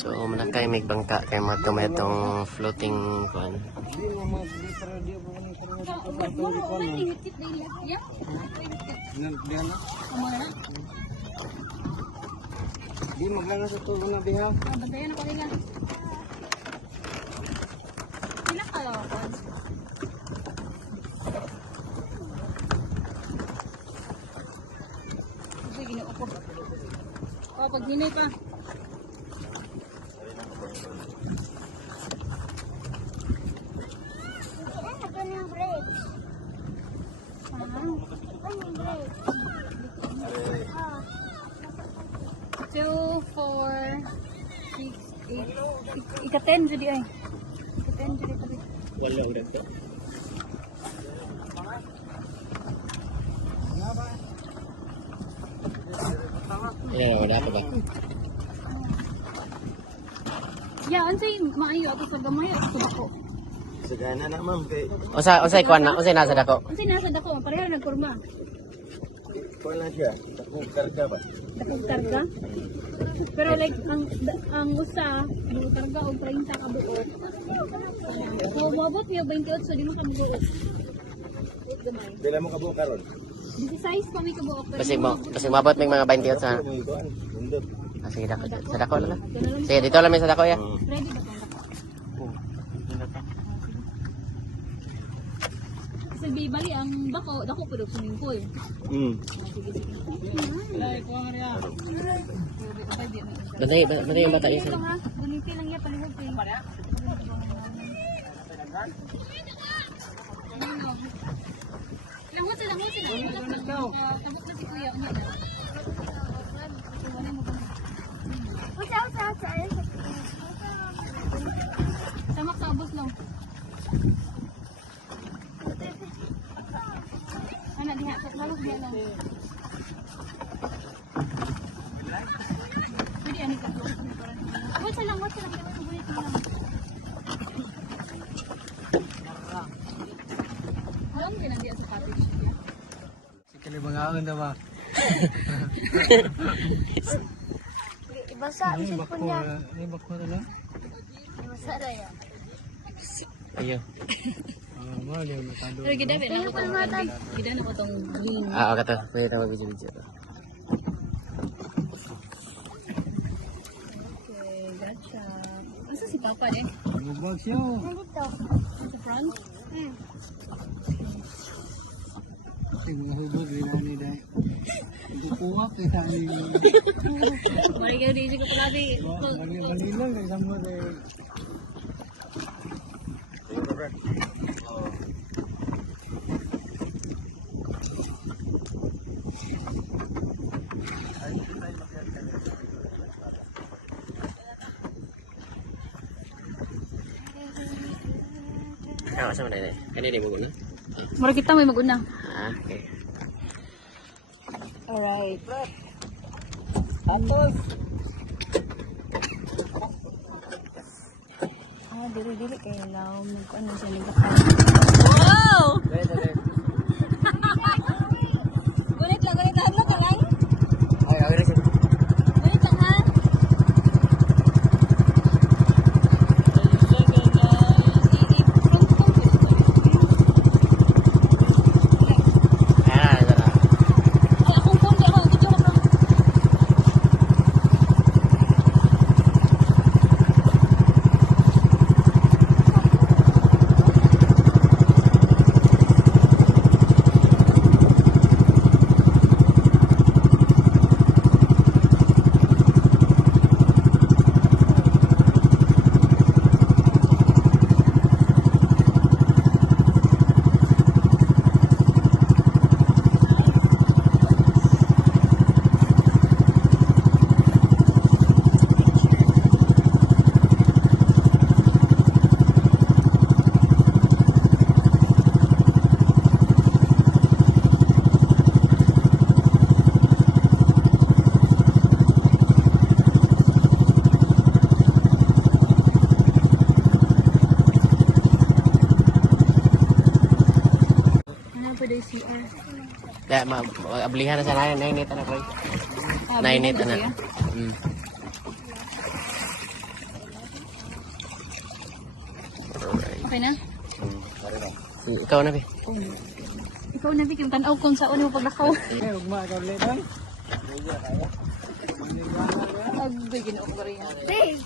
So manakay may bangka kay mga itong floating kuan. Di maglangas sa tulo na bihaw. Bantayan na kami nga. Sila ka lang ako. Sige, ginoo ko. O, pag hinay pa. Two, four, six, eight. Ika-10 jadi ay. Ika-10 jadi tadi. Wala udah to. Ya, udah apa ba? Ya, ansay maayo ako sa gamay ako dako. Sagana na ma'am kay Unsay kuan na? Unsay nasa dako? Ansay nasa dako, pareha nagkurma. kuan na siya. Takong karga ba? Takog karga. Pero like ang usa, mo karga og 30 ka buok. So moabot niya 28 so di mo ka buok. Gamay. Dila mo kabuo karon. 16 pa may kabuok. Kasi mabot may mga 28 sa. Mo kuan. Undot. Ah, sige dako. Sa dako lang. Sige dito lang may sa dako ya. Ready ba ka? Kasi bali ang dako pud og swimming pool. Sige sige. Bantay yung bata isa. Guniti lang ya palihog kay. Langot sila. Tabok na si kuya unya na. Samak sa abos lang. Anak diha, lalu diha lang. Pwede ani ka. Wait lang. Guniti lang. Alam ka na diya sa cottage. Sikali bangaon ta ba? Ibasa ang cellphone niya. Ay bako na lang. Ibasa na yan. Ayo. Mo di matado. Pero gida na ko tong green. Ah, okay to. Pwede na mag-video. Okay, gotcha. Asa si Papa din? Mubag siya. Sa front? Ay mga hubog rin ni dai. Bukuha kay sa ni. Mari ka di ko pala di. Bali lang kay sa mo de. Ah, sama na ini. Kan ini buku na. Mari kita may maguna. Ah, okay. Alright. Atos. Dili kay law ano siya nagkakal. Wow! Gunit lang ano ka lang? Ay, okay sih. Gunit lang ha. Ah, ito na. Ay, akong phone di ako gusto ko. Pwede CR. Ya, ablihan na sa 9 na ko. 9 na. Okay na? Ikaw na, be. Ikaw na bigyan tanaw kung saan mo paglakaw. Eh, ugma ka ulit lang. Agbigin ako rin. Hey!